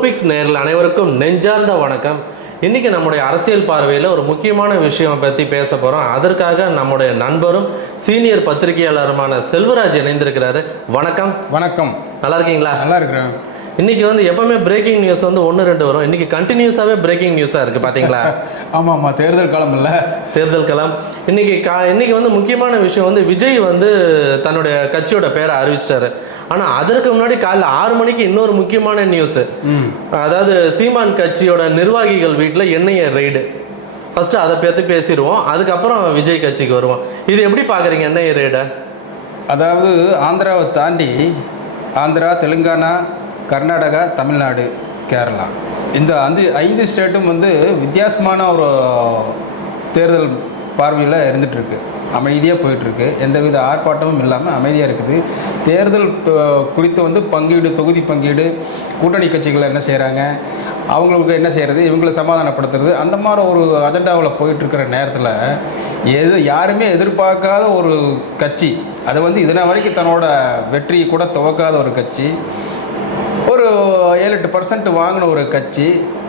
ப்ளூபிக்ஸ் நேரில் அனைவருக்கும் நெஞ்சார்ந்த வணக்கம். இன்னைக்கு நம்முடைய அரசியல் பார்வையில் ஒரு முக்கியமான விஷயம் பற்றி பேச போகிறோம் அதற்காக நம்முடைய நண்பரும் சீனியர் பத்திரிகையாளருமான செல்வராஜ் இணைந்திருக்கிறாரு. வணக்கம். வணக்கம். நல்லா இருக்கீங்களா? நல்லா இருக்கிறேன். இன்னைக்கு வந்து எப்பவுமே பிரேக்கிங் நியூஸ் வந்து ஒன்று ரெண்டு வரும். இன்னைக்கு கண்டினியூஸாகவே பிரேக்கிங் நியூஸாக இருக்குது பார்த்தீங்களா ஆமாம் ஆமாம் தேர்தல் காலம் இல்லை. தேர்தல் களம். இன்னைக்கு கா இன்னைக்கு வந்து முக்கியமான விஷயம் வந்து விஜய் வந்து தன்னுடைய கட்சியோட பேரை அறிவிச்சிட்டாரு. ஆனால் அதற்கு முன்னாடி காலைல ஆறு மணிக்கு இன்னொரு முக்கியமான நியூஸ் ம். அதாவது சீமான் கட்சியோட நிர்வாகிகள் வீட்டில் எண்ணெயை ரெய்டு ஃபர்ஸ்ட் அதை பற்றி பேசிடுவோம். அதுக்கப்புறம் விஜய் கட்சிக்கு வருவோம். இது எப்படி பார்க்குறீங்க எண்ணெய் ரெய்டை அதாவது ஆந்திராவை தாண்டி ஆந்திரா தெலுங்கானா கர்நாடகா தமிழ்நாடு கேரளா. இந்த அஞ்சு ஐந்து ஸ்டேட்டும் வந்து வித்தியாசமான ஒரு தேர்தல் பார்வையில் இருந்துகிட்ருக்கு அமைதியாக போயிட்டுருக்கு. எந்தவித ஆர்ப்பாட்டமும் இல்லாமல் அமைதியாக இருக்குது. தேர்தல் குறித்து வந்து பங்கீடு தொகுதி பங்கீடு கூட்டணி கட்சிகள் என்ன செய்கிறாங்க அவங்களுக்கு என்ன செய்கிறது இவங்களை சமாதானப்படுத்துறது அந்த மாதிரி ஒரு அஜெண்டாவில் போயிட்டுருக்கிற நேரத்தில் எது யாருமே எதிர்பார்க்காத ஒரு கட்சி அது வந்து இதனை வரைக்கும் தன்னோட வெற்றி கூட துவக்காத ஒரு கட்சி ஒரு ஏழு எட்டு பர்சன்ட் வாங்கின ஒரு கட்சி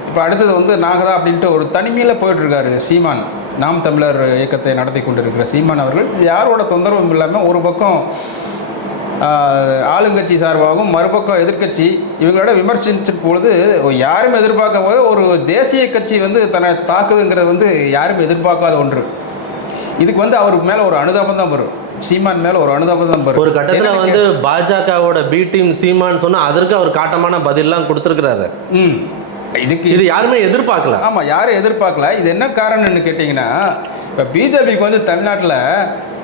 இப்போ அடுத்தது வந்து நாங்கள் தான் அப்படின்ட்டு ஒரு தனிமையில் போயிட்டுருக்காரு சீமான். நாம் தமிழர் இயக்கத்தை நடத்தி கொண்டிருக்கிற சீமான் அவர்கள் யாரோட தொந்தரவும் இல்லாமல் ஒரு பக்கம் ஆளுங்கட்சி சார்பாகவும் மறுபக்கம் எதிர்க்கட்சி இவங்களோட விமர்சிச்ச பொழுது யாரும் எதிர்பார்க்க போது ஒரு தேசிய கட்சி வந்து தன்னை தாக்குதுங்கிறது வந்து யாரும் எதிர்பார்க்காத ஒன்று. இதுக்கு வந்து அவர் மேலே ஒரு அனுதாபம் தான் வரும். சீமான் மேலே ஒரு அனுதாபம் தான் வரும். ஒரு கட்டத்தில் வந்து பாஜகவோட பி டீம் சீமான் சொன்னா அதற்கு அவர் காட்டமான பதில்லாம் கொடுத்துருக்கிறாரு. ம். இதுக்கு இது யாருமே எதிர்பார்க்கல. ஆமாம் யாரும் எதிர்பார்க்கல. இது என்ன காரணம்னு கேட்டிங்கன்னா இப்போ பிஜேபிக்கு வந்து தமிழ்நாட்டில்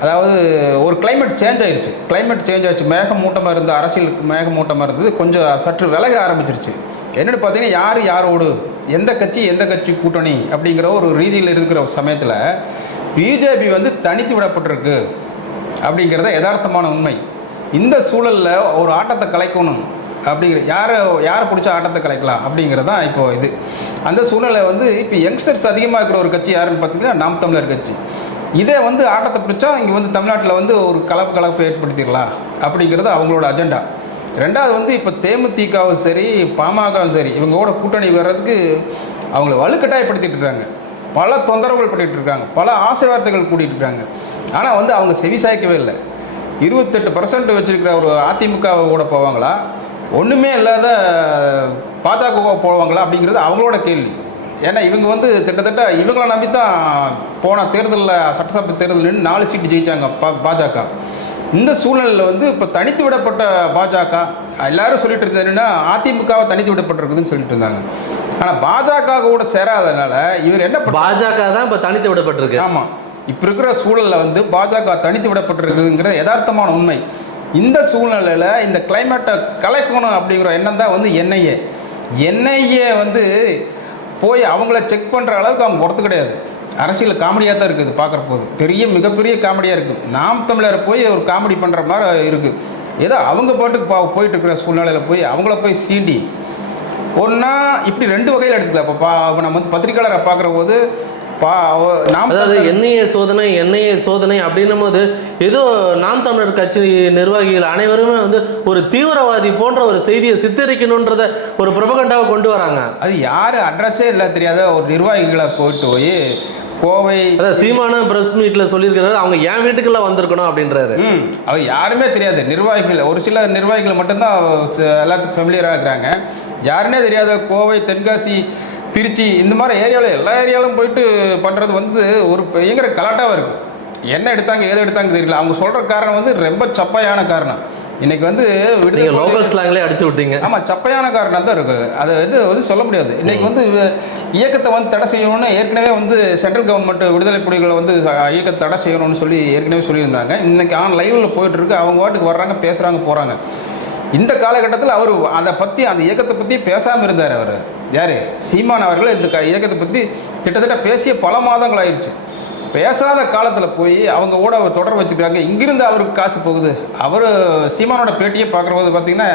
அதாவது ஒரு climate சேஞ்ச் ஆயிருச்சு. Climate சேஞ்ச் ஆச்சு. மேகமூட்டமாக இருந்த அரசியல் மேகமூட்டமாக இருந்தது. கொஞ்சம் சற்று விலக ஆரம்பிச்சிருச்சு. என்னென்னு பார்த்தீங்கன்னா யார் யாரோடு எந்த கட்சி எந்த கட்சி கூட்டணி அப்படிங்கிற ஒரு ரீதியில் இருக்கிற சமயத்தில் பிஜேபி வந்து தனித்து விடப்பட்டிருக்கு அப்படிங்கிறத யதார்த்தமான உண்மை. இந்த சூழலில் ஒரு ஆட்டத்தை கலைக்கணும். அப்படிங்கிற யாரை யாரை பிடிச்ச ஆட்டத்தை கலைக்கலாம் அப்படிங்கிறது தான் இப்போ இது. அந்த சூழ்நிலை வந்து இப்போ யங்ஸ்டர்ஸ் அதிகமாக இருக்கிற ஒரு கட்சி யாருன்னு பார்த்தீங்கன்னா நாம் தமிழர் கட்சி. இதே வந்து ஆட்டத்தை பிடிச்சா இங்கே வந்து தமிழ்நாட்டில் வந்து ஒரு கலப்பு கலப்பு ஏற்படுத்திடலாம் அப்படிங்கிறது அவங்களோட அஜெண்டா. ரெண்டாவது வந்து இப்போ தேமுதிகவும் சரி பாமகவும் சரி இவங்களோட கூட்டணி வர்றதுக்கு அவங்கள வலுக்கட்டாயப்படுத்திட்டு இருக்காங்க. பல தொந்தரவுகள் பண்ணிட்டு இருக்காங்க. பல ஆசை வார்த்தைகள் கூட்டிகிட்டு இருக்காங்க. ஆனால் வந்து அவங்க செவி சாய்க்கவே இல்லை. இருபத்தெட்டு பர்சன்ட் வச்சுருக்கிற ஒரு அதிமுக கூட போவாங்களா? ஒன்றுமே இல்லாத பாஜக போவாங்களா அப்படிங்கிறது அவங்களோட கேள்வி. ஏன்னா இவங்க வந்து கிட்டத்தட்ட இவங்களை நம்பி தான் போன தேர்தலில் சட்டசபை தேர்தல் நாலு சீட்டு ஜெயிச்சாங்க பா பாஜக. இந்த சூழ்நிலையில் வந்து இப்போ தனித்து விடப்பட்ட பாஜக எல்லாரும் சொல்லிட்டு இருந்தது என்னன்னா அதிமுகவை தனித்து விடப்பட்டிருக்குதுன்னு சொல்லிட்டு இருந்தாங்க. ஆனால் பாஜக கூட சேராதனால இவர் என்ன பாஜக தான் இப்ப தனித்து விடப்பட்டிருக்கு. ஆமாம் இப்போ இருக்கிற சூழலில் வந்து பாஜக தனித்து விடப்பட்டிருக்குதுங்கிறது யதார்த்தமான உண்மை. இந்த சூழ்நிலையில் இந்த கிளைமேட்டை கலைக்கணும் அப்படிங்கிற எண்ணம் தான் வந்து என்ஐஏ. என்ஐஏ வந்து போய் அவங்கள செக் பண்ணுற அளவுக்கு அவங்க பொறுத்து கிடையாது. அரசியல் காமெடியாக தான் இருக்குது பார்க்குற போது பெரிய மிகப்பெரிய காமெடியாக இருக்குது நாம் தமிழரை போய் ஒரு காமெடி பண்ணுற மாதிரி இருக்குது ஏதோ அவங்க பாட்டுக்கு பா போயிட்டு இருக்கிற சூழ்நிலையில் போய் அவங்கள போய் சீண்டி ஒன்றா இப்படி ரெண்டு வகையில் எடுத்துக்கலாம். இப்போ பா நம்ம வந்து பத்திரிக்கையாளரை பார்க்குற போது பா நாம் அதாவது என்ஐஏ சோதனை என்ஐஏ சோதனை அப்படின்னும் போது ஏதோ நாம் தமிழர் கட்சி நிர்வாகிகள் அனைவருமே வந்து ஒரு தீவிரவாதி போன்ற ஒரு செய்தியை சித்தரிக்கணுன்றத ஒரு பிரபகண்டாவை கொண்டு வராங்க. அது யார்? அட்ரஸே இல்லை தெரியாத ஒரு நிர்வாகிகளை போயிட்டு போய் கோவை அதாவது சீமான பிரஸ் மீட்ல சொல்லியிருக்கிறாரு அவங்க என் வீட்டுக்குள்ள வந்திருக்கணும் அப்படின்றாரு. அது யாருமே தெரியாது. நிர்வாகிகள் ஒரு சில நிர்வாகிகள் மட்டும்தான் எல்லாத்துக்கும் ஃபெமிலியராக இருக்கிறாங்க. யாருன்னே தெரியாத கோவை தென்காசி திருச்சி இந்த மாதிரி ஏரியாவில் எல்லா ஏரியாவிலும் போயிட்டு பண்ணுறது வந்து ஒரு பயங்கர கலாட்டாவாக இருக்குது என்ன எடுத்தாங்க ஏதோ எடுத்தாங்க தெரியல. அவங்க சொல்கிற காரணம் வந்து ரொம்ப சப்பையான காரணம். இன்னைக்கு வந்து விடுதலை லோக்கல் ஸ்லாங்லேயே அடிச்சு விட்டீங்க. ஆமாம் சப்பையான காரணம் தான் இருக்குது அதை வந்து வந்து சொல்ல முடியாது. இன்னைக்கு வந்து இயக்கத்தை வந்து தடை செய்யணும்னு ஏற்கனவே வந்து சென்ட்ரல் கவர்மெண்ட் விடுதலை புலிகளை வந்து இயக்கத்தை தடை செய்யணும்னு சொல்லி ஏற்கனவே சொல்லியிருந்தாங்க. இன்னைக்கு ஆன் லைவில் போயிட்டு இருக்கு. அவங்க வாட்டுக்கு வர்றாங்க பேசுகிறாங்க போகிறாங்க இந்த காலகட்டத்தில் அவர் அதை பற்றி அந்த இயக்கத்தை பற்றி பேசாமல் இருந்தார் அவர். யார்? சீமான் அவர்கள் இந்த க- இயக்கத்தை பற்றி கிட்டத்தட்ட பேசிய பல மாதங்கள் ஆயிடுச்சு பேசாத காலத்தில் போய் அவங்க கூட அவர் தொடர் வச்சுக்கிறாங்க. இங்கிருந்து அவருக்கு காசு போகுது. அவர் சீமானோட பேட்டியை பார்க்குறபோது பார்த்தீங்கன்னா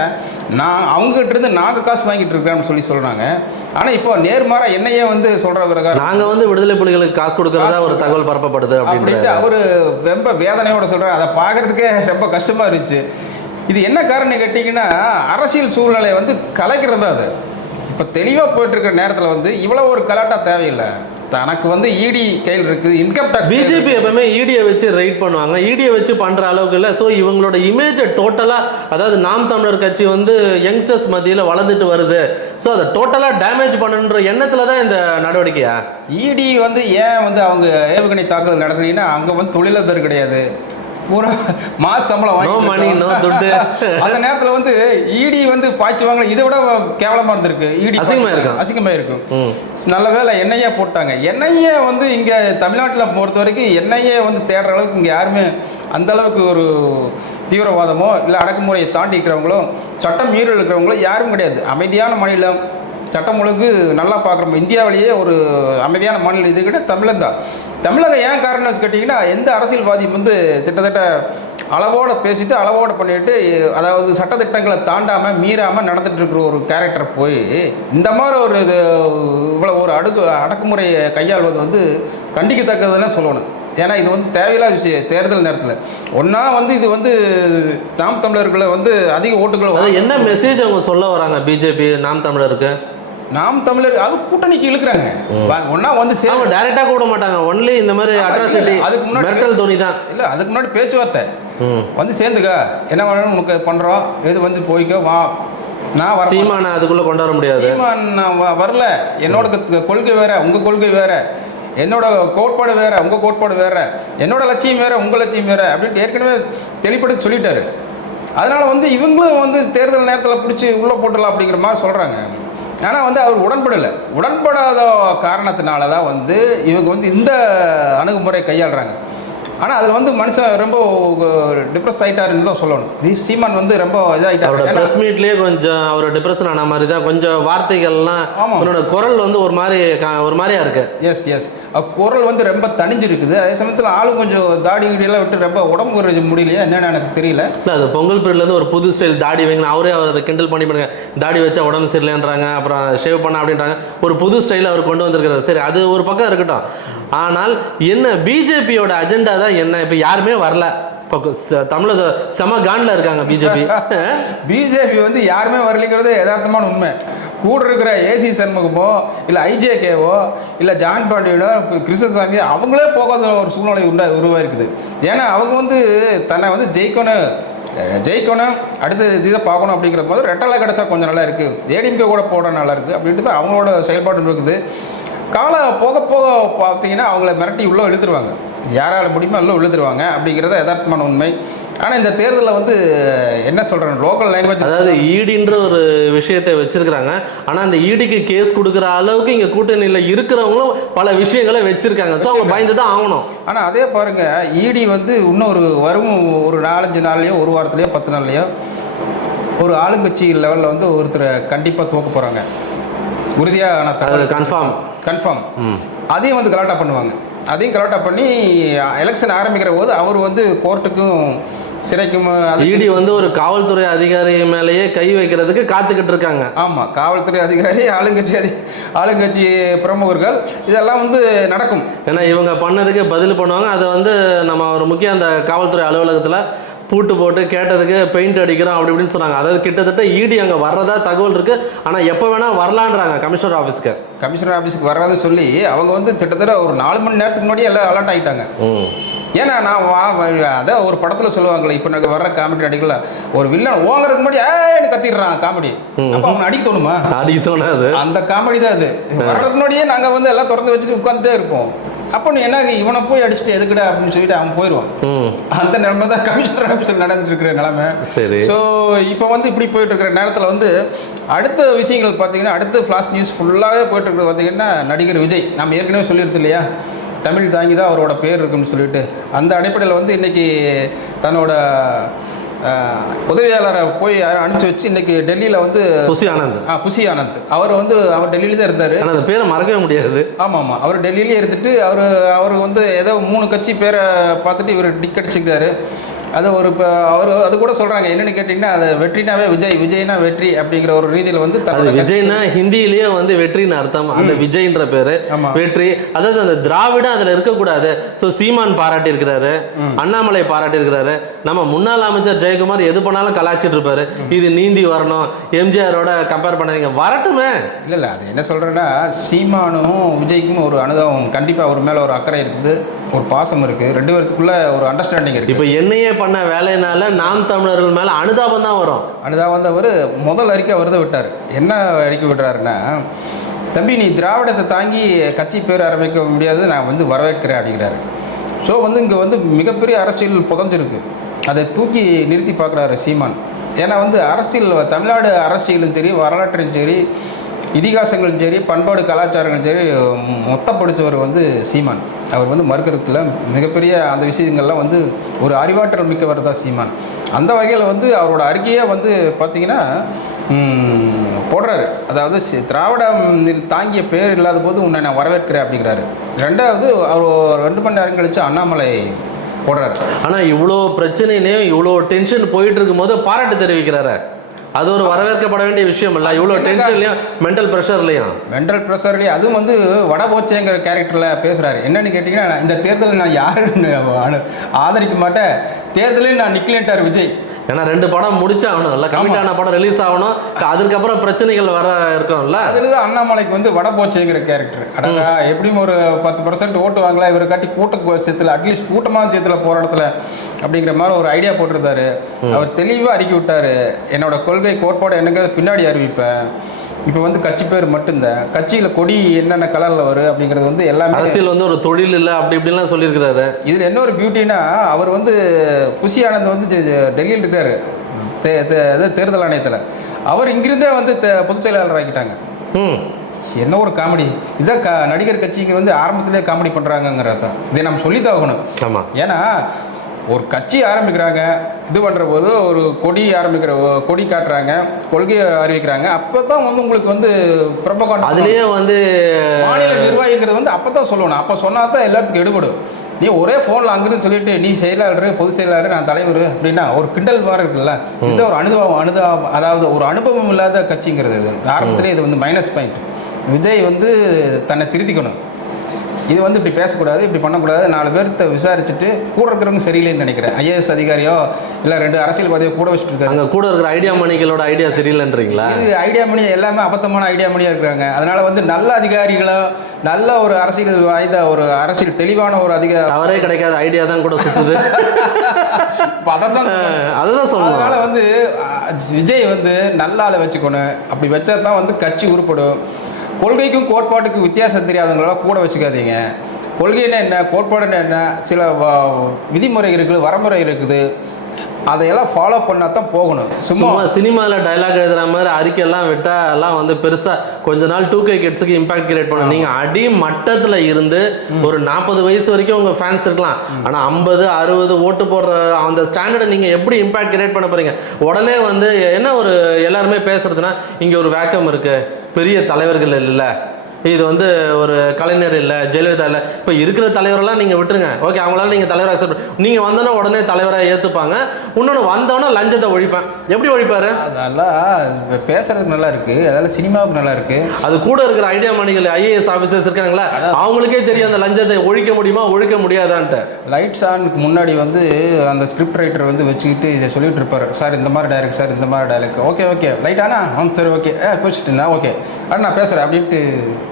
நான் அவங்ககிட்ட இருந்து நாங்கள் காசு வாங்கிட்டு இருக்கோம்னு சொல்லி சொல்கிறாங்க ஆனால் இப்போ நேர்மாறா என்னையே வந்து சொல்கிற பிரகாரம் நாங்க வந்து விடுதலை புலிகளுக்கு காசு கொடுக்கறதா ஒரு தகவல் பரப்பப்படுது அப்படின்ட்டு அப்படின்ட்டு அவர் ரொம்ப வேதனையோட சொல்கிறார் அதை பார்க்கறதுக்கே ரொம்ப கஷ்டமாக இருந்துச்சு. இது என்ன காரணம் கேட்டிங்கன்னா அரசியல் சூழ்நிலையை வந்து கலைக்கிறது தான் அது. இப்போ தெளிவாக போயிட்டு இருக்கிற நேரத்தில் வந்து இவ்வளோ ஒரு கலாட்டா தேவையில்லை. தனக்கு வந்து இடி கையில் இருக்குது இன்கம் டேக்ஸ் பிஜேபி எப்பவுமே இடியை வச்சு ரைட் பண்ணுவாங்க. இடியை வச்சு பண்ற அளவுக்கு இல்லை. ஸோ இவங்களோட இமேஜை டோட்டலா அதாவது நாம் தமிழர் கட்சி வந்து யங்ஸ்டர்ஸ் மத்தியில வளர்ந்துட்டு வருது. ஸோ அதை டோட்டலா டேமேஜ் பண்ணணுன்ற எண்ணத்துல தான் இந்த நடவடிக்கையா? இடி வந்து ஏன் வந்து அவங்க ஏவுகணை தாக்குதல் நடத்துறீங்கன்னா அங்கே வந்து தொழிலதிபர் கிடையாது. பூரா மாச சம்பளம் துட்டு. அந்த நேரத்தில் வந்து இடி வந்து பாய்ச்சுவாங்க இதை விட கேவலமாக இருந்திருக்கு. இடி அசிங்கமா இருக்கும். அசிங்கமாக இருக்கும். நல்ல வேலை என்ஐஏ போட்டாங்க. என்ஐஏ வந்து இங்கே தமிழ்நாட்டில் பொறுத்த வரைக்கும் என்ஐஏ வந்து தேடுற அளவுக்கு இங்கே யாருமே அந்த அளவுக்கு ஒரு தீவிரவாதமோ இல்லை அடக்குமுறையை தாண்டி இருக்கிறவங்களோ சட்டம் மீறல் இருக்கிறவங்களோ யாரும் கிடையாது. அமைதியான மாநிலம். சட்டம் ஒழுங்கு நல்லா பார்க்குறோம். இந்தியாவிலேயே ஒரு அமைதியான மாநிலம் இது கிட்ட தமிழன் தான். தமிழகம் ஏன் காரணம் கேட்டிங்கன்னா எந்த அரசியல்வாதி வந்து கிட்டத்தட்ட அளவோட பேசிட்டு அளவோட பண்ணிட்டு அதாவது சட்டத்திட்டங்களை தாண்டாமல் மீறாமல் நடந்துட்டு இருக்கிற ஒரு கேரக்டர் போய் இந்த மாதிரி ஒரு இது இவ்வளோ ஒரு அடுக்கு அடக்குமுறையை கையாள்வது வந்து கண்டிக்கத்தக்கதுன்னு சொல்லணும். ஏன்னா இது வந்து தேவையில்லாத விஷயம் தேர்தல் நேரத்தில். ஒன்றா வந்து இது வந்து நாம் தமிழர்களை வந்து அதிக ஓட்டுகளை என்ன மெசேஜ் அவங்க சொல்ல வராங்க? பிஜேபி நாம் தமிழருக்கு? நாம் தமிழர் அது கூட்டணிக்கு இழுக்கிறாங்க. ஒன்றா வந்து சேரும் டைரக்டா கூட மாட்டாங்க. ஒன்லி இந்த மாதிரி அட்ராசிட்டி அதுக்கு முன்னாடி தோனி தான் இல்லை அதுக்கு முன்னாடி பேச்சுவார்த்தை. வந்து சேர்ந்துக்க. என்ன வேணும் உனக்கு பண்ணுறோம் எது வந்து போய்க்கோ வா. நான் வர சீமானை அதுக்குள்ள கொண்டு வர முடியாது. சீமான் வரல. என்னோட கொள்கை வேற உங்க கொள்கை வேற. என்னோட கோட்பாடு வேற உங்க கோட்பாடு வேற. என்னோட லட்சியம் வேற உங்க லட்சியம் வேற அப்படின்ட்டு ஏற்கனவே தெளிப்படுத்தி சொல்லிட்டாரு. அதனால வந்து இவங்களும் வந்து தேர்தல் நேரத்தில் பிடிச்சி உள்ள போட்டுடலாம் அப்படிங்கிற மாதிரி சொல்றாங்க. ஆனால் வந்து அவர் உடன்படலை. உடன்படாத காரணத்தினால தான் வந்து இவங்க வந்து இந்த அணுகுமுறை கையாளுறாங்க. ஆனால் அதில் வந்து மனுஷன் ரொம்ப டிப்ரெஸ் ஆயிட்டாருன்னு தான் சொல்லணும். தி சீமான் வந்து ரொம்ப இதாகிட்டாரு பிரஸ் மீட்லயே கொஞ்சம் அவர் டிப்ரெஷன் ஆன மாதிரி தான் கொஞ்சம் வார்த்தைகள்லாம் ஆமா. அவரோட குரல் வந்து ஒரு மாதிரி ஒரு மாதிரியா இருக்கு. எஸ் எஸ் குரல் வந்து ரொம்ப தணிஞ்சிருக்குது. அதே சமயத்தில் ஆளும் கொஞ்சம் தாடி கீடியெல்லாம் விட்டு ரொம்ப உடம்பு குறைஞ்ச முடியலையா என்னன்னு எனக்கு தெரியல. இல்ல அது பொங்கல் பீரியட்ல இருந்து ஒரு புது ஸ்டைல் தாடி வைங்க அவரே அவர் அதை கிண்டல் பண்ணி பண்ணுங்க. தாடி வச்சா உடம்பு சரியில்லைன்றாங்க அப்புறம் ஷேவ் பண்ண அப்படின்றாங்க. ஒரு புது ஸ்டைல் அவர் கொண்டு வந்திருக்கிறார். சரி அது ஒரு பக்கம் இருக்கட்டும். ஆனால் என்ன பிஜேபியோட அஜெண்டா தான் என்ன இப்போ யாருமே வரல. இப்போ தமிழக செம காண்டில் இருக்காங்க பிஜேபி பிஜேபி வந்து யாருமே வரலைங்கிறது யதார்த்தமான உண்மை. கூட இருக்கிற ஏசி சண்முகமோ இல்லை ஐஜேகேவோ இல்லை ஜான் பாண்டியனோ கிருஷ்ணசாமி அவங்களே போகாத ஒரு சூழ்நிலை உண்டா உருவாயிருக்குது. ஏன்னா அவங்க வந்து தன்னை வந்து ஜெயிக்கணும். ஜெயிக்கணும். அடுத்து இதை பார்க்கணும் அப்படிங்கிற போது ரெட்டலை கிடச்சா கொஞ்சம் நல்லா இருக்குது ஏடிஎம்கே கூட போட நல்லா இருக்குது அப்படின்ட்டு தான் அவங்களோட செயல்பாடு இருக்குது. காலம் போக போக பார்த்தீங்கன்னா அவங்கள மிரட்டி உள்ளே இழுத்துருவாங்க. யாரால் முடியுமோ உள்ளே இழுத்துருவாங்க அப்படிங்கிறத யதார்த்தமான உண்மை. ஆனால் இந்த தேர்தலில் வந்து என்ன சொல்கிறேன் லோக்கல் லாங்குவேஜ் அதாவது ஈடின்ற ஒரு விஷயத்தை வச்சிருக்கிறாங்க. ஆனா அந்த ஈடிக்கு கேஸ் கொடுக்குற அளவுக்கு இங்க கூட்டணியில இருக்கிறவங்களும் பல விஷயங்களை வச்சிருக்காங்க. ஸோ அவங்க பயந்து தான் ஆகணும். ஆனால் அதே பாருங்க இடி வந்து இன்னும் ஒரு வரும் ஒரு நாலஞ்சு நாள்லையோ ஒரு வாரத்துலையோ பத்து நாள்லையோ ஒரு ஆளுங்கட்சி லெவலில் வந்து ஒருத்தரை கண்டிப்பாக தூக்க போகிறாங்க அது தகவல் கன்ஃபார்ம் கன்ஃபார்ம் அதையும் வந்து கலாட்டா பண்ணுவாங்க. அதையும் கலாட்டா பண்ணி எலெக்ஷன் ஆரம்பிக்கிற போது அவர் வந்து கோர்ட்டுக்கும் சிறைக்கும் இடி வந்து ஒரு காவல்துறை அதிகாரி மேலேயே கை வைக்கிறதுக்கு காத்துக்கிட்டு இருக்காங்க. ஆமாம் காவல்துறை அதிகாரி ஆளுங்கட்சி அதி ஆளுங்கட்சி பிரமுகர்கள் இதெல்லாம் வந்து நடக்கும். ஏன்னா இவங்க பண்ணதுக்கு பதில் பண்ணுவாங்க. அதை வந்து நம்ம ஒரு முக்கிய அந்த காவல்துறை அலுவலகத்தில் பூட்டு போட்டு கேட்டதுக்கு பெயிண்ட் அடிக்கிறோம் அப்படி இப்படின்னு சொன்னாங்க. அதாவது கிட்டத்தட்ட இடி அங்கே வர்றதா தகவல் இருக்கு. ஆனால் எப்போ வேணா வரலான்றாங்க கமிஷனர் ஆஃபீஸ்க்கு கமிஷனர் ஆஃபீஸுக்கு வர்றதுன்னு சொல்லி அவங்க வந்து கிட்டத்தட்ட ஒரு நாலு மணி நேரத்துக்கு முன்னாடியே எல்லாம் அலர்ட் ஆகிட்டாங்க ஏன்னா நான் வா அதான் ஒரு படத்தில் சொல்லுவாங்களே இப்போ எனக்கு வர்ற காமெடி நடிக்கல ஒரு வில்லன் ஓங்குறதுக்கு முன்னாடி ஏன்னு கத்திடுறான் காமெடி அப்போ அவனை அடிக்க தோணுமா? அடி தோணாது. அந்த காமெடி தான் அது. வர்றதுக்கு முன்னாடியே நாங்கள் வந்து எல்லாம் திறந்து வச்சுட்டு உட்காந்துட்டே இருப்போம். அப்போ நீ என்ன இவனை போய் அடிச்சுட்டு எதுக்குடா அப்படின்னு சொல்லிட்டு அவன் போயிடுவான். அந்த நிலைமை தான் கமிஷனர் ஆஃபீஸில் நடந்துட்டு இருக்கிற நிலைமை. சரி. ஸோ இப்போ வந்து இப்படி போயிட்டு இருக்கிற நேரத்தில் வந்து அடுத்த விஷயங்கள் பார்த்தீங்கன்னா அடுத்த ஃப்ளாஷ் நியூஸ் ஃபுல்லாகவே போயிட்டு இருக்கிறது பார்த்தீங்கன்னா நடிகர் விஜய். நம்ம ஏற்கனவே சொல்லியிருந்தோம் இல்லையா? தமிழ் தாங்கி தான் அவரோட பேர் இருக்குன்னு சொல்லிட்டு. அந்த அடிப்படையில் வந்து இன்னைக்கு தன்னோட உதவியாளரை போய் யாரும் அனுப்பிச்சு வச்சு இன்னைக்கு டெல்லியில் வந்து புசி ஆனந்த். ஆ, புசி ஆனந்த். அவர் வந்து அவர் டெல்லியில தான் இருந்தார். ஆனால் அந்த பேரை மறக்கவே முடியாது. ஆமாம் ஆமாம் அவர் டெல்லியிலே இருந்துட்டு அவர் அவர் வந்து ஏதோ மூணு கட்சி பேரை பார்த்துட்டு இவர் டிக் அடிச்சுக்கிறாரு அது ஒரு இப்போ அவர் அது கூட சொல்கிறாங்க என்னன்னு கேட்டிங்கன்னா அது வெற்றினாவே விஜய் விஜய்னா வெற்றி அப்படிங்கிற ஒரு ரீதியில் வந்து அது விஜய்னா ஹிந்தியிலேயே வந்து வெற்றின்னு அர்த்தம். அந்த விஜய்ன்ற பேரு. வெற்றி. அதாவது அந்த திராவிடம் அதுல இருக்கக்கூடாது. ஸோ சீமான் பாராட்டி இருக்கிறாரு அண்ணாமலை பாராட்டி இருக்கிறாரு நம்ம முன்னாள் அமைச்சர் ஜெயக்குமார் எது பண்ணாலும் கலாச்சிட்டு இருப்பாரு. இது நீந்தி வரணும். எம்ஜிஆரோட கம்பேர் பண்ணாதீங்க. வரட்டுமே. இல்லை இல்லை. அது என்ன சொல்கிறேன்னா சீமானும் விஜய்க்கும் ஒரு அனுதாபம். கண்டிப்பாக அவர் மேலே ஒரு அக்கறை இருக்குது. ஒரு பாசம் இருக்குது ரெண்டு பேர்த்துக்குள்ள ஒரு அண்டர்ஸ்டாண்டிங் இருக்குது இப்போ என்னையே பண்ண வேலையினால நாம் தமிழர்கள் மேல அனுதாபம் தான் வரும். அனுதாபம் வந்து அவர் முதல் அறிக்கை அவர் தான் விட்டார். என்ன அறிக்கை விடுறாருன்னா தம்பி நீ திராவிடத்தை தாங்கி கட்சி பேர் ஆரம்பிக்க முடியாது. நான் வந்து வரவேற்கிறேன் அப்படிங்கிறாரு. ஸோ வந்து இங்கே வந்து மிகப்பெரிய அரசியல் புதஞ்சிருக்கு. அதை தூக்கி நிறுத்தி பார்க்குறாரு சீமான். ஏன்னா வந்து அரசியல் தமிழ்நாடு அரசியலும் சரி வரலாற்றும் சரி இதிகாசங்களும் சரி பண்பாடு கலாச்சாரங்களும் சரி மொத்த படித்தவர் வந்து சீமான். அவர் வந்து மறுக்கிறதுல மிகப்பெரிய அந்த விஷயங்கள்லாம் வந்து ஒரு அறிவாற்றல் மிக்கவர் தான் சீமான். அந்த வகையில் வந்து அவரோட அறிக்கையே வந்து பார்த்திங்கன்னா போடுறாரு. அதாவது சி- திராவிடம் தாங்கிய பேர் இல்லாத போது உன்னை நான் வரவேற்கிறேன் அப்படிங்கிறாரு. ரெண்டாவது அவர் ரெண்டு மணி நேரம் கழிச்சு அண்ணாமலை போடுறாரு. ஆனால் இவ்வளோ பிரச்சனையிலையும் இவ்வளோ டென்ஷன் போயிட்டு இருக்கும்போது பாராட்டு தெரிவிக்கிறாரு. அது ஒரு வரவேற்கப்பட வேண்டிய விஷயம் இல்ல இவ்வளோ டென்ஷன்லையும் மென்டல் ப்ரெஷர்லையும் மென்டல் ப்ரெஷர்லேயே அதுவும் வந்து வடபோச்சேங்கிற கேரக்டரில் பேசுகிறாரு என்னன்னு கேட்டிங்கன்னா இந்த தேர்தலில் நான் யாருன்னு ஆதரிக்க மாட்டேன். தேர்தலில் நான் நிக்கலேன்ட்டார் விஜய். ஏன்னா ரெண்டு படம் முடிச்சாகணும்ல கமிட் ஆன படம் ரிலீஸ் ஆகணும். அதுக்கப்புறம் பிரச்சனைகள் வர இருக்கும்ல. அதில் அண்ணாமலைக்கு வந்து வடபோச்சேங்கிற கேரக்டர் அடடா எப்படியும் ஒரு பத்து பர்சன்ட் ஓட்டு வாங்கலாம் இவர் காட்டி கூட்ட சேர்த்துல அட்லீஸ்ட் கூட்டமாக சேர்த்துல போகிற இடத்துல அப்படிங்கிற மாதிரி ஒரு ஐடியா போட்டிருந்தாரு. அவர் தெளிவாக அறிக்கை விட்டாரு. என்னோட கொள்கை கோட்பாடு என்னங்கிறத பின்னாடி அறிவிப்பேன். இப்போ வந்து கட்சி பேர் மட்டும்தான். கட்சியில் கொடி என்னென்ன கலரில் வரும் அப்படிங்கிறது வந்து எல்லாமே அரசியல் வந்து ஒரு தொழில் இல்லை அப்படி இப்படிலாம் சொல்லியிருக்கிறாரு. இதில் என்ன ஒரு பியூட்டினா அவர் வந்து புஷி ஆனந்த் வந்து டெல்லியில் இருக்காரு. தே தே- இது தேர்தல் ஆணையத்தில். அவர் இங்கிருந்தே வந்து பொதுச் செயலாளர் ஆக்கிட்டாங்க ம். என்ன ஒரு காமெடி இதான் க நடிகர் கட்சிங்க வந்து ஆரம்பத்திலே காமெடி பண்ணுறாங்கங்கிறது இதை நம்ம சொல்லி ஆகணும். ஆமா. ஏன்னா ஒரு கட்சி ஆரம்பிக்கிறாங்க இது பண்ணுற போது ஒரு கொடி ஆரம்பிக்கிற கொடி காட்டுறாங்க கொள்கையை அறிவிக்கிறாங்க. அப்போ தான் வந்து உங்களுக்கு வந்து பிரபகாண்டம் அதுலயே வந்து மாநில நிர்வாகிங்கிறது வந்து அப்போ தான் சொல்லணும். அப்போ சொன்னா தான் எல்லாத்துக்கும் எடுபடும். நீ ஒரே ஃபோனில் அங்கிருந்து சொல்லிட்டு நீ செயலாளர் பொதுச் செயலாளர் நான் தலைவர் அப்படின்னா ஒரு கிண்டல் மாதிரி இருக்குல்ல. இந்த ஒரு அனுபவம் அனுதாபம் அதாவது ஒரு அனுபவம் இல்லாத கட்சிங்கிறது இது. ஆரம்பத்திலே இது வந்து மைனஸ் பாயிண்ட் விஜய் வந்து தன்னை திருத்திக்கணும். இது வந்து இப்படி பேசக்கூடாது இப்படி பண்ணக்கூடாது. நாலு பேர்த்த விசாரிச்சுட்டு கூட இருக்கிறவங்க சரியில்லைன்னு நினைக்கிறேன். ஐஏஎஸ் அதிகாரியோ இல்லை ரெண்டு அரசியல்வாதியோ கூட வச்சுட்டு இருக்காரு அங்க கூட இருக்கிற ஐடியா மணிகளோட ஐடியா சரியில்லைன்றீங்களா? இது ஐடியா மணி எல்லாமே அபத்தமான ஐடியா மணியாக இருக்கிறாங்க. அதனால வந்து நல்ல அதிகாரிகளோ நல்ல ஒரு அரசியல் வாய்ந்த ஒரு அரசியல் தெளிவான ஒரு அதிகாரி தவறே கிடைக்காத ஐடியா தான் கூட அஹ் அதுதான் அதனால சொல்லணும் வந்து விஜய் வந்து நல்ல ஆளை வச்சுக்கணும். அப்படி வச்சா தான் வந்து கட்சி உருப்படும். கொள்கைக்கும் கோட்பாட்டுக்கும் வித்தியாசம் தெரியாதவங்களெல்லாம் கூட வச்சுக்காதீங்க. கொள்கைன்னா என்ன கோட்பாடுன்னா என்ன சில விதிமுறை இருக்குது வரமுறை இருக்குது. அதையெல்லாம் ஃபாலோ பண்ணால் தான் போகணும். சும்மா சினிமால டைலாக் எழுதுற மாதிரி அறிக்கையெல்லாம் விட்டா எல்லாம் வந்து பெருசா கொஞ்ச நாள் டூ கே கிட்ஸுக்கு இம்பாக்ட் கிரியேட் பண்ணும். நீங்க அடி மட்டத்துல இருந்து ஒரு நாற்பது வயசு வரைக்கும் உங்க ஃபேன்ஸ் இருக்கலாம். ஆனா ஐம்பது அறுபது ஓட்டு போடுற அந்த ஸ்டாண்டர்டை நீங்க எப்படி இம்பாக்ட் கிரியேட் பண்ண போறீங்க? உடனே வந்து என்ன ஒரு எல்லாருமே பேசுறதுன்னா இங்க ஒரு வேக்கம் இருக்கு. பெரிய தலைவர்கள் இல்லை. இது வந்து ஒரு கலைஞர் இல்லை ஜெயலலிதா இல்லை. இப்போ இருக்கிற தலைவரெல்லாம் நீங்கள் விட்டுருங்க. ஓகே அவங்களால நீங்கள் தலைவராக அக்செப்ட் நீங்கள் வந்தோன்னே உடனே தலைவராக ஏற்றுப்பாங்க இன்னொன்று வந்தோன்னே லஞ்சத்தை ஒழிப்பேன். எப்படி ஒழிப்பாரு? அதெல்லாம் இப்ப பேசுறதுக்கு நல்லா இருக்கு. அதெல்லாம் சினிமாவுக்கு நல்லா இருக்கு. அது கூட இருக்கிற ஐடியா மணிகள் ஐஏஎஸ் ஆஃபீஸர்ஸ் இருக்காங்களா? அவங்களுக்கே தெரியும் அந்த லஞ்சத்தை ஒழிக்க முடியுமா ஒழிக்க முடியாதான்ட்டு. லைட்ஸ் ஆனுக்கு முன்னாடி வந்து அந்த ஸ்கிரிப்ட் ரைட்டர் வந்து வச்சுக்கிட்டு இதை சொல்லிட்டு இருப்பாரு. சார் இந்த மாதிரி டைரக்ட் சார் இந்த மாதிரி டைரக்ட் ஓகே ஓகே லைட் ஆனா? ஆ சரி ஓகே ஏ போச்சுட்டுனா ஓகே ஆனால் நான் பேசுகிறேன் அப்படின்ட்டு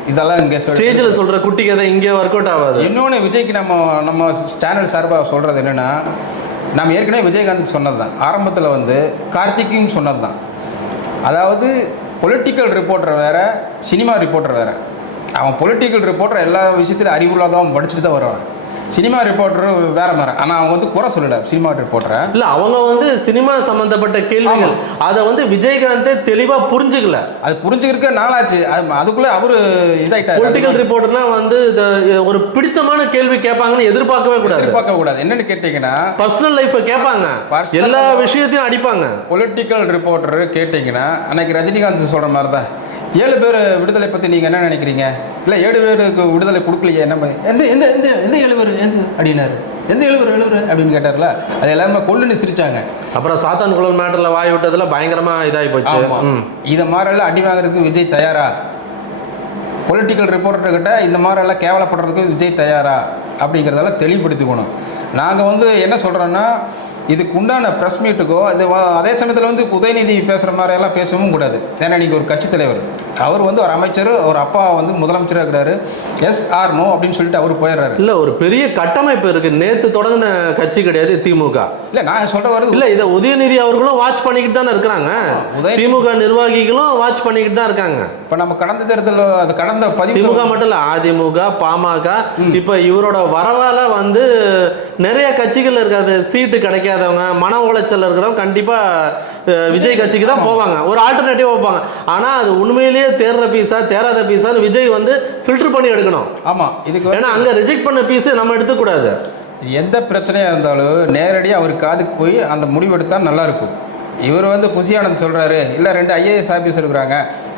இதெல்லாம் இங்கே ஸ்டேஜில் சொல்கிற குட்டி கதை இங்கே ஒர்க் அவுட் ஆகாது. இன்னொன்று விஜய்க்கு நம்ம நம்ம சேனல் சார்பாக சொல்கிறது என்னென்னா நம்ம ஏற்கனவே விஜயகாந்துக்கு சொன்னது தான் ஆரம்பத்தில் வந்து கார்த்திக்கும் சொன்னது தான் அதாவது பொலிட்டிக்கல் ரிப்போர்ட்டர் வேற சினிமா ரிப்போர்ட்டர் வேற. அவன் பொலிட்டிக்கல் ரிப்போர்ட்டர் எல்லா விஷயத்திலும் அறிவுள்ளதான் படிச்சுட்டு தான் வருவான். சினிமா ரிப்போர்ட்டர் வேற மாதிரி. ஆனால் அவன் வந்து குறை சொல்லல. சினிமா ரிப்போர்ட்டரை இல்ல அவங்க வந்து சினிமா சம்பந்தப்பட்ட கேள்விகள். அதை வந்து விஜயகாந்தே தெளிவா புரிஞ்சுக்கல. அது புரிஞ்சுக்கிறதுக்கு நாளாச்சு. அது அதுக்குள்ளே அவரு இதாயிட்டாரு. பொலிட்டிக்கல் ரிப்போர்ட்னா வந்து ஒரு பிடித்தமான கேள்வி கேட்பாங்கன்னு எதிர்பார்க்கவே கூடாது. எதிர்பார்க்க கூடாது. என்னன்னு கேட்டிங்கன்னா பர்சனல் லைஃப கேட்பாங்க. எல்லா விஷயத்தையும் அடிப்பாங்க. பொலிட்டிக்கல் ரிப்போர்ட்டர் கேட்டிங்கன்னா அன்னைக்கு ரஜினிகாந்த் சொல்கிற மாதிரி தான் ஏழு பேர் விடுதலை பற்றி நீங்கள் என்ன நினைக்கிறீங்க? இல்லை ஏழு பேருக்கு விடுதலை கொடுக்கலையே என்ன எந்த எந்த எந்த எந்த ஏழு பேர் எந்த அப்படின்னாரு எந்த எழுவுற எழுவுற அப்படின்னு கேட்டார்ல அது எல்லாமே கொல்லுன்னு சிரிச்சாங்க. அப்புறம் சாத்தான் குளம் மேட்டர்ல வாய் விட்டதுல பயங்கரமா இதாகி போச்சு. இதை மாதிரிலாம் அடி வாங்குறதுக்கு விஜய் தயாரா? பொலிட்டிக்கல் ரிப்போர்ட்டர்கிட்ட இந்த மாதிரிலாம் கேவலப்படுறதுக்கு விஜய் தயாரா? அப்படிங்கிறதெல்லாம் தெளிவுபடுத்திக்கணும். நாங்கள் வந்து என்ன சொல்கிறோன்னா இதுக்கு உண்டான ப்ரெஸ் மீட்டுக்கோ அது அதே சமயத்தில் வந்து உதயநிதி பேசுகிற மாதிரியெல்லாம் பேசவும் கூடாது. ஏன்னா நீங்கள் ஒரு கட்சித் தலைவர். அவர் வந்து ஒரு அமைச்சர் ஒரு அப்பா வந்து முதலமைச்சராக இருக்கிறாரு. எஸ் ஆர் நோ அப்படின்னு சொல்லிட்டு அவர் போயிடுறாரு. இல்ல ஒரு பெரிய கட்டமைப்பு இருக்கு. நேத்து தொடங்கின கட்சி கிடையாது திமுக. இல்லை நான் சொல்கிற வருது இல்ல இத உதயநிதி அவர்களும் வாட்ச் பண்ணிக்கிட்டு தானே இருக்கிறாங்க. திமுக நிர்வாகிகளும் வாட்ச் பண்ணிக்கிட்டு தான் இருக்காங்க. இப்போ நம்ம கடந்த தேர்தலில் அது கடந்த பதிவு. திமுக மட்டும் இல்ல அதிமுக பாமக இப்ப இவரோட வரவால வந்து நிறைய கட்சிகள் இருக்காது சீட்டு கிடைக்காதவங்க மன உளைச்சல் இருக்கிறவங்க கண்டிப்பா அஹ், விஜய் கட்சிக்கு தான் போவாங்க. ஒரு ஆல்டர்னேட்டிவ் வைப்பாங்க ஆனா அது உண்மையிலேயே தேர்ற பீஸா தேராத பீஸா விஜய் வந்து ஃபில்டர் பண்ணி எடுக்கணும். ஆமாம் இதுக்கு ஏன்னா அங்க ரிஜெக்ட் பண்ண பீஸ் நம்ம எடுத்துக்கூடாது. எந்த பிரச்சனையாக இருந்தாலும் நேரடியாக அவர் காதுக்கு போய் அந்த முடிவு எடுத்தால் நல்லா இருக்கும். இவர் வந்து புசியானந்த் சொல்கிறாரு இல்லை ரெண்டு ஐஏஎஸ் ஆஃபீஸர் இருக்கிறாங்க.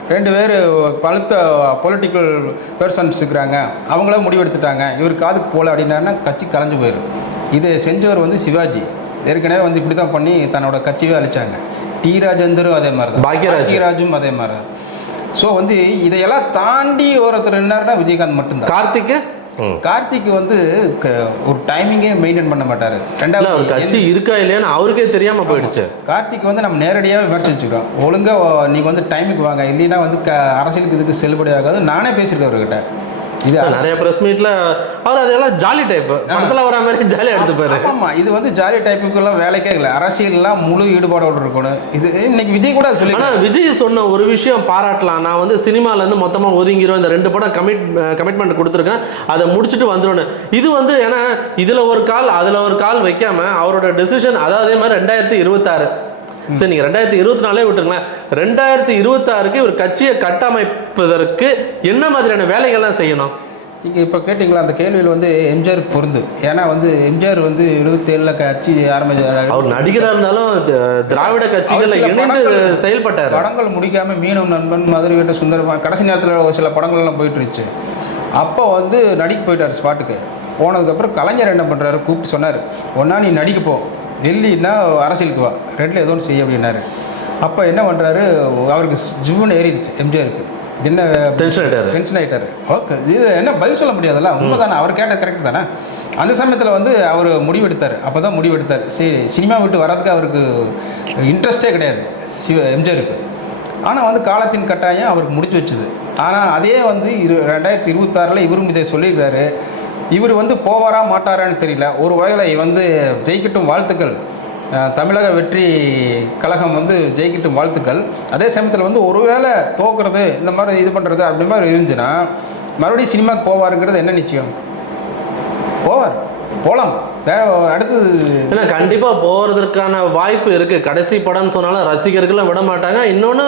ரெண்டு பேர் பழுத்த பொலிட்டிக்கல் பர்சன்ஸ் இருக்கிறாங்க. அவங்கள முடிவெடுத்துட்டாங்க. இவர் காதுக்கு போகல அப்படின்னா கட்சி கலைஞ்சு போயிடும் இது செஞ்சவர் வந்து சிவாஜி. ஏற்கனவே வந்து இப்படி தான் பண்ணி தன்னோட கட்சியே அழிச்சாங்க. டி ராஜேந்தரும் அதே மாதிரி தான். பாக்யராஜ். பாக்யராஜும் அதே மாதிரி தான். ஸோ வந்து இதையெல்லாம் தாண்டி ஒருத்தர் என்னாருன்னா விஜயகாந்த் மட்டும்தான். கார்த்திக் ம். கார்த்திக் வந்து ஒரு டைமிங்கே மெயின்டைன் பண்ண மாட்டாரு. ரெண்டாவது கட்சி இருக்கா இல்லையான்னு அவருக்கே தெரியாம போயிடுச்சு. கார்த்திக் வந்து நம்ம நேரடியாக விமர்சிச்சுக்கிறோம் ஒழுங்கா நீங்க வந்து டைமுக்கு வாங்க. இல்லைன்னா வந்து க அரசியலுக்கு இதுக்கு செல்லுபடி ஆகாது நானே பேசியிருக்கேன் அவர்கிட்ட. இது நிறைய பிரஸ் மீட்ல அவர் அதெல்லாம் ஜாலி டைப் படத்துல வர மாதிரி ஜாலியா எடுத்துப்பாரு. ஆமா இது வந்து ஜாலி டைப்புக்கெல்லாம் வேலைக்கே இல்லை. அரசியல்லாம் முழு ஈடுபாடோடு இருக்கணும். இது இன்னைக்கு விஜய் கூட சொல்லி ஆனா விஜய் சொன்ன ஒரு விஷயம் பாராட்டலாம். நான் வந்து சினிமால இருந்து மொத்தமா ஒதுங்கிரும். இந்த ரெண்டு படம் கமிட் கமிட்மெண்ட் கொடுத்துருக்கேன். அதை முடிச்சுட்டு வந்துருவேன் இது வந்து ஏன்னா இதுல ஒரு கால் அதுல ஒரு கால் வைக்காம அவரோட டெசிஷன் அதாவது அதே மாதிரி ரெண்டாயிரத்தி இருபத்தாறு. சரி நீங்க ரெண்டாயிரத்தி இருபத்தி நாலே விட்டுங்களேன் ரெண்டாயிரத்தி இருபத்தாறுக்கு ஒரு கட்சியை கட்டமைப்பதற்கு என்ன மாதிரியான வேலைகள்லாம் செய்யணும்? நீங்க இப்போ கேட்டிங்களா அந்த கேள்வியில் வந்து எம்ஜிஆர் பொருந்து. ஏன்னா வந்து எம்ஜிஆர் வந்து எழுபத்தேழில் கட்சி ஆரம்பிச்சார் அவர் நடிகரா இருந்தாலும் திராவிட சில இணைந்து செயல்பட்டார். படங்கள் முடிக்காம மீனவ நண்பன் மதுரை வீட்ட சுந்தரமா கடைசி நேரத்தில் ஒரு சில படங்கள்லாம் போயிட்டு இருந்துச்சு அப்போ வந்து நடிக்க போயிட்டார் ஸ்பாட்டுக்கு. போனதுக்கப்புறம் கலைஞர் என்ன பண்ணுறாரு கூப்பிட்டு சொன்னார் ஒன்றா நீ நடிக்க போ. டெல்லின்னா அரசியலுக்கு வா. ரெண்டில் ஏதோ ஒன்று செய்ய அப்படின்னாரு. அப்போ என்ன பண்ணுறாரு அவருக்கு ஜிவ்னு ஏறிடுச்சு. எம்ஜிஆருக்கு. என்ன டென்ஷன் ஆயிட்டாரு. டென்ஷன் ஆகிட்டாரு ஓகே. இது என்ன பதில் சொல்ல முடியாதுல்ல? உண்மை தானே அவர் கேட்டது கரெக்ட் தானே? அந்த சமயத்தில் வந்து அவர் முடிவெடுத்தார். அப்போ தான் முடிவெடுத்தார். சரி சினிமா விட்டு வர்றதுக்கு அவருக்கு இன்ட்ரெஸ்டே கிடையாது. சிவ எம்ஜிஆருக்கு. ஆனால் வந்து காலத்தின் கட்டாயம் அவருக்கு முடிச்சு வச்சுது. ஆனால் அதே வந்து இரு ரெண்டாயிரத்தி இருபத்தாறில் இவரும் இதை சொல்லியிருக்காரு இவர் வந்து போவாரா மாட்டாரான்னு தெரியல. ஒரு வகையில் வந்து ஜெயிக்கட்டும் வாழ்த்துக்கள். தமிழக வெற்றி கழகம் வந்து ஜெயிக்கட்டும் வாழ்த்துக்கள். அதே சமயத்தில் வந்து ஒருவேளை தோக்குறது இந்த மாதிரி இது பண்ணுறது அப்படி மாதிரி இருந்துச்சுன்னா மறுபடியும் சினிமாக்கு போவாருங்கிறது என்ன நிச்சயம்? போவார். போகலாம் அடுத்தது ஏன்னா கண்டிப்பா போறதற்கான வாய்ப்பு இருக்கு. கடைசி படம்னு சொன்னாலும் ரசிகர்களும் விட மாட்டாங்க. இன்னொன்னு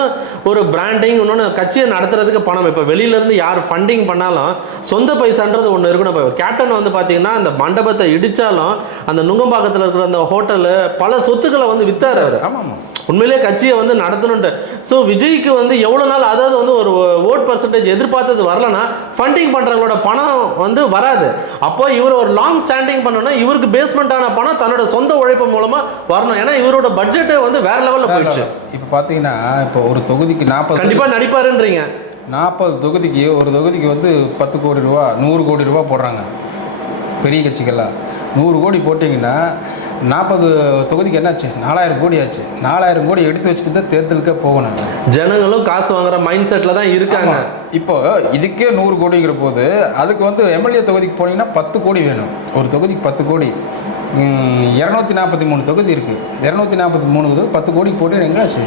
ஒரு பிராண்டிங் இன்னொன்னு கட்சியை நடத்துறதுக்கு பணம். இப்ப வெளியில இருந்து யார் ஃபண்டிங் பண்ணாலும் சொந்த பைசான்றது ஒண்ணு இருக்கணும். இப்போ கேப்டன் வந்து பாத்தீங்கன்னா அந்த மண்டபத்தை இடிச்சாலும் அந்த நுங்கம்பாக்கத்துல இருக்கிற அந்த ஹோட்டலு பல சொத்துக்களை வந்து வித்தாரு அவரு. ஆமாம் ஆமாம். உண்மையிலேயே கட்சியை வந்து நடத்தணுன்ட்டு ஸோ விஜய்க்கு வந்து எவ்வளோ நாள் அதாவது வந்து ஒரு ஓட் பர்சன்டேஜ் எதிர்பார்த்தது வரலனா ஃபண்டிங் பண்ணுறவங்களோட பணம் வந்து வராது. அப்போ இவர் ஒரு லாங் ஸ்டாண்டிங் பண்ணணும்னா இவருக்கு பேஸ்மெண்ட்டான பணம் தன்னோட சொந்த உழைப்பு மூலமாக வரணும். ஏன்னா இவரோட பட்ஜெட்டு வந்து வேற லெவலில் போயிடுச்சு. இப்போ பார்த்தீங்கன்னா இப்போ ஒரு தொகுதிக்கு நாற்பது கண்டிப்பாக நடிப்பாருன்றீங்க. நாற்பது தொகுதிக்கு ஒரு தொகுதிக்கு வந்து பத்து கோடி ரூபா நூறு கோடி ரூபா போடுறாங்க. பெரிய கட்சிகள்லாம். நூறு கோடி போட்டிங்கன்னா நாற்பது தொகுதிக்கு என்னாச்சு? நாலாயிரம் கோடி ஆச்சு நாலாயிரம் கோடி எடுத்து வச்சுட்டு தான் தேர்தலுக்கே போகணும். ஜனங்களும் காசு வாங்குற மைண்ட் செட்டில் தான் இருக்காங்க. இப்போ இதுக்கே நூறு கோடிங்கிற போது அதுக்கு வந்து எம்எல்ஏ தொகுதிக்கு போனீங்கன்னா பத்து கோடி வேணும். ஒரு தொகுதிக்கு பத்து கோடி. இரநூத்தி நாற்பத்தி மூணு தொகுதி இருக்குது இரநூத்தி நாற்பத்தி மூணு பத்து கோடி போட்டு எங்கேயாச்சு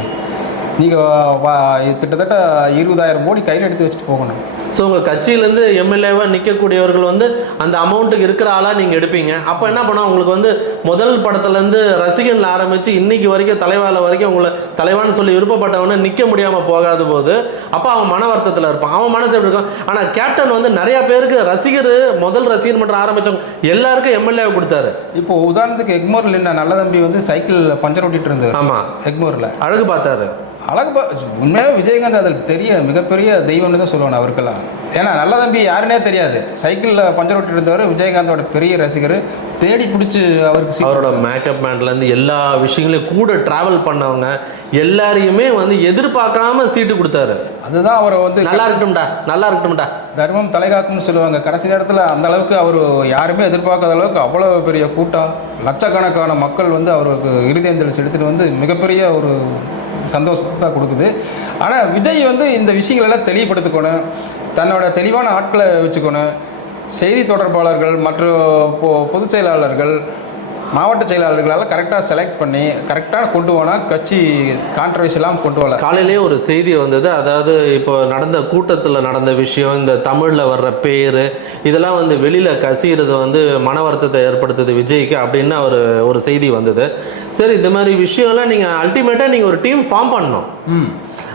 நீங்கள் கிட்டத்தட்ட இருபதாயிரம் கோடி கையில் எடுத்து வச்சுட்டு போகணும். ஸோ உங்கள் கட்சியிலேருந்து எம்எல்ஏவாக நிற்கக்கூடியவர்கள் வந்து அந்த அமௌண்ட்டுக்கு இருக்கிற ஆளாக நீங்கள் எடுப்பீங்க. அப்போ என்ன பண்ணா உங்களுக்கு வந்து முதல் படத்துலேருந்து ரசிகன்ல ஆரம்பித்து இன்னைக்கு வரைக்கும் தலைவால வரைக்கும் உங்களை தலைவான்னு சொல்லி விருப்பப்பட்டவன நிற்க முடியாமல் போகாத போது அப்போ அவன் மன வருத்தத்தில் இருப்பான். அவன் மனசு எப்படி இருக்கும்? ஆனால் கேப்டன் வந்து நிறைய பேருக்கு ரசிகர் முதல் ரசிகர் மன்றம் ஆரம்பித்தவங்க எல்லாருக்கும் எம்எல்ஏ கொடுத்தாரு. இப்போ உதாரணத்துக்கு எக்மோரில் என்ன நல்ல தம்பி வந்து சைக்கிள் பஞ்சர் ஓட்டிட்டு இருந்தார். ஆமாம் எக்மோரில். அழகு பார்த்தாரு. அழகு பா உண்மையாகவே விஜயகாந்த் அதில் தெரிய மிகப்பெரிய தெய்வம்னு தான் சொல்லுவாங்க அவருக்கெல்லாம். ஏன்னா நல்ல தம்பி யாருன்னே தெரியாது. சைக்கிளில் பஞ்சர் ஓட்டி இருந்தவர் விஜயகாந்தோட பெரிய ரசிகர். தேடி பிடிச்சி அவருக்கு அவரோட மேக்கப் மேன்லேருந்து எல்லா விஷயங்களையும் கூட டிராவல் பண்ணவங்க எல்லாரையுமே வந்து எதிர்பார்க்காம சீட்டு கொடுத்தாரு. அதுதான் அவரை வந்து நல்லா இருக்கட்டும்டா நல்லா இருக்கட்டும்டா. தர்மம் தலைகாக்கும்னு சொல்லுவாங்க. கடைசி நேரத்தில் அந்த அளவுக்கு அவர் யாருமே எதிர்பார்க்காத அளவுக்கு அவ்வளோ பெரிய கூட்டம். லட்சக்கணக்கான மக்கள் வந்து அவருக்கு இறுதி அஞ்சலி செலுத்திட்டு வந்து மிகப்பெரிய ஒரு சந்தோஷத்தை தான் கொடுக்குது. ஆனால் விஜய் வந்து இந்த விஷயங்களெல்லாம் தெளிவுபடுத்திக்கணும். தன்னோட தெளிவான ஆட்களை வச்சுக்கணும். செய்தி தொடர்பாளர்கள் மற்றும் பொ- பொதுச் செயலாளர்கள் மாவட்ட செயலாளர்களால் கரெக்டாக செலக்ட் பண்ணி கரெக்டாக கொண்டு போனால் கட்சி கான்ட்ரவர்ஷியெல்லாம் கொண்டு வரல. காலையிலேயே ஒரு செய்தி வந்தது. அதாவது இப்போ நடந்த கூட்டத்தில் நடந்த விஷயம் இந்த தமிழில் வர்ற பேர் இதெல்லாம் வந்து வெளியில் கசிகிறது வந்து மன வருத்தத்தை ஏற்படுத்துது விஜய்க்கு அப்படின்னு ஒரு ஒரு செய்தி வந்தது. சரி இந்த மாதிரி விஷயம்லாம் நீங்கள் அல்டிமேட்டாக நீங்கள் ஒரு டீம் ஃபார்ம் பண்ணணும்.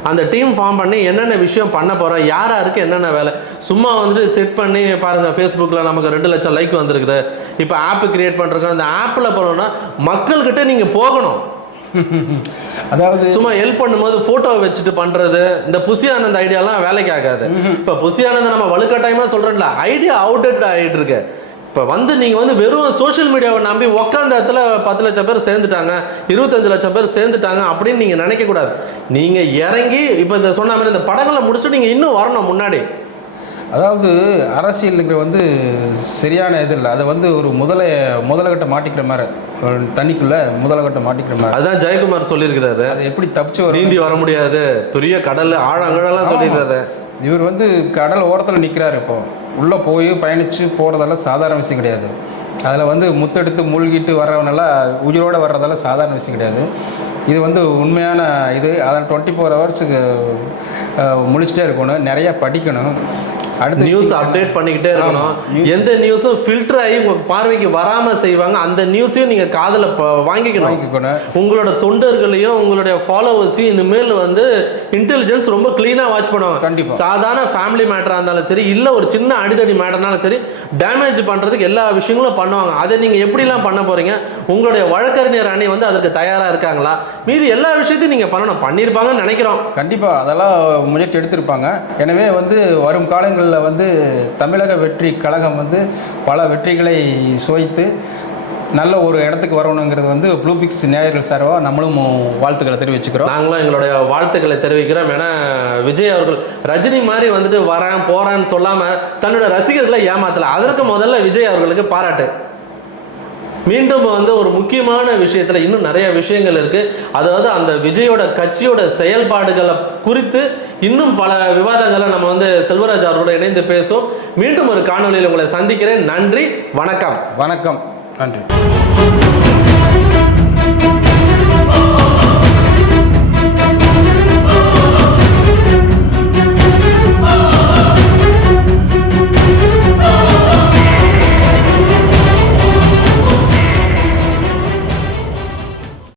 அந்த டீம் ஃபார்ம் பண்ணி என்னென்ன விஷயம் பண்ண போகிறோம் யார் யாருக்கு என்னென்ன வேலை? சும்மா வந்துட்டு செட் பண்ணி பாருங்கள் ஃபேஸ்புக்கில் நமக்கு ரெண்டு லட்சம் லைக் வந்திருக்குது. இப்போ ஆப்பு கிரியேட் பண்ணுறோம் அந்த ஆப்பில் போனோம்னா மக்கள்கிட்ட நீங்கள் போகணும். அதாவது சும்மா ஹெல்ப் பண்ணும்போது போட்டோ வச்சுட்டு பண்றது இந்த புசி ஆனந்த் ஐடியாலாம் வேலைக்கு ஆகாது. இப்ப புசி ஆனந்த் நம்ம வலுக்கட்டாயமா சொல்றோம்ல ஐடியா அவுடேட் ஆகிட்டு இருக்கு. இப்ப வந்து நீங்க வந்து வெறும் சோஷியல் மீடியாவை நம்பி உக்காந்த இடத்துல பத்து லட்சம் பேர் சேர்ந்துட்டாங்க இருபத்தஞ்சு லட்சம் பேர் சேர்ந்துட்டாங்க அப்படின்னு நீங்க நினைக்க கூடாது. நீங்க இறங்கி இப்ப இந்த சொன்ன மாதிரி இந்த படங்களை முடிச்சுட்டு நீங்க இன்னும் வரணும் முன்னாடி. அதாவது அரசியலுங்கிற வந்து சரியான இது இல்லை. அதை வந்து ஒரு முதலை முதலகட்ட மாட்டிக்கிற மாதிரி. தண்ணிக்குள்ள முதலகட்ட மாட்டிக்கிற மாதிரி. அதுதான் ஜெயக்குமார் சொல்லியிருக்கிறாரு. அதை எப்படி தப்பிச்சு நீந்தி வர முடியாது. பெரிய கடல் ஆழங்கள்லாம் சொல்லியிருக்காரு இவர் வந்து கடல் ஓரத்தில் நிற்கிறாரு இப்போ. உள்ளே போய் பயணித்து போகிறதெல்லாம் சாதாரண விஷயம் கிடையாது. அதில் வந்து முத்தெடுத்து மூழ்கிட்டு வர்றவனெல்லாம் உயிரோடு வர்றதெல்லாம் சாதாரண விஷயம் கிடையாது. இது வந்து உண்மையான இது. அதில் டுவெண்ட்டி ஃபோர் ஹவர்ஸுக்கு முழிச்சிட்டே இருக்கணும். நிறையா படிக்கணும். அடுத்து நியூஸ் அப்டேட் பண்ணிக்கிட்டே இருக்கணும். எந்த நியூஸும் ஃபில்டர் ஆகி உங்க பார்வைக்கு வராம செய்வாங்க அந்த நியூஸையும் நீங்க காதுல வாங்கிக்கணும். உங்களோட தொண்டர்களையும் உங்களுடைய ஃபாலோவர்ஸையும் இனிமேல் வந்து இன்டெலிஜென்ஸ் ரொம்ப க்ளீனாக வாட்ச் பண்ணுவாங்க. கண்டிப்பா. சாதாரண ஃபேமிலி மேட்டராக இருந்தாலும் சரி இல்லை ஒரு சின்ன அடிதடி மேட்டர்னாலும் சரி டேமேஜ் பண்ணுறதுக்கு எல்லா விஷயங்களும் பண்ணுவாங்க. அதை நீங்கள் எப்படிலாம் பண்ண போறீங்க? உங்களுடைய வழக்கறிஞர் அணி வந்து அதற்கு தயாராக இருக்காங்களா? மீதி எல்லா விஷயத்தையும் நீங்கள் பண்ணணும். பண்ணியிருப்பாங்கன்னு நினைக்கிறோம். கண்டிப்பாக அதெல்லாம் முயற்சி எடுத்திருப்பாங்க. எனவே வந்து வரும் காலங்களில் வந்து தமிழக வெற்றி கழகம் வந்து பல வெற்றிகளை சுவைத்து நல்ல ஒரு இடத்துக்கு வரணுங்கிறது வந்து ப்ளூபிக்ஸ் நேயர்கள் சார்பாக நம்மளும் வாழ்த்துக்களை தெரிவிச்சுக்கிறோம். நாங்களும் எங்களுடைய வாழ்த்துக்களை தெரிவிக்கிறோம். ஏன்னா விஜய் அவர்கள் ரஜினி மாதிரி வந்துட்டு வரேன் போகிறேன்னு சொல்லாமல் தன்னோட ரசிகர்களை ஏமாத்தல. அதற்கு முதல்ல விஜய் அவர்களுக்கு பாராட்டு. மீண்டும் வந்து ஒரு முக்கியமான விஷயத்தில் இன்னும் நிறைய விஷயங்கள் இருக்குது அதாவது அந்த விஜயோட கட்சியோட செயல்பாடுகளை குறித்து இன்னும் பல விவாதங்களை நம்ம வந்து செல்வராஜ் அவரோட இணைந்து பேசுவோம். மீண்டும் ஒரு காணொலியில் உங்களை சந்திக்கிறேன். நன்றி வணக்கம். வணக்கம். நன்றி. Oh, oh, oh.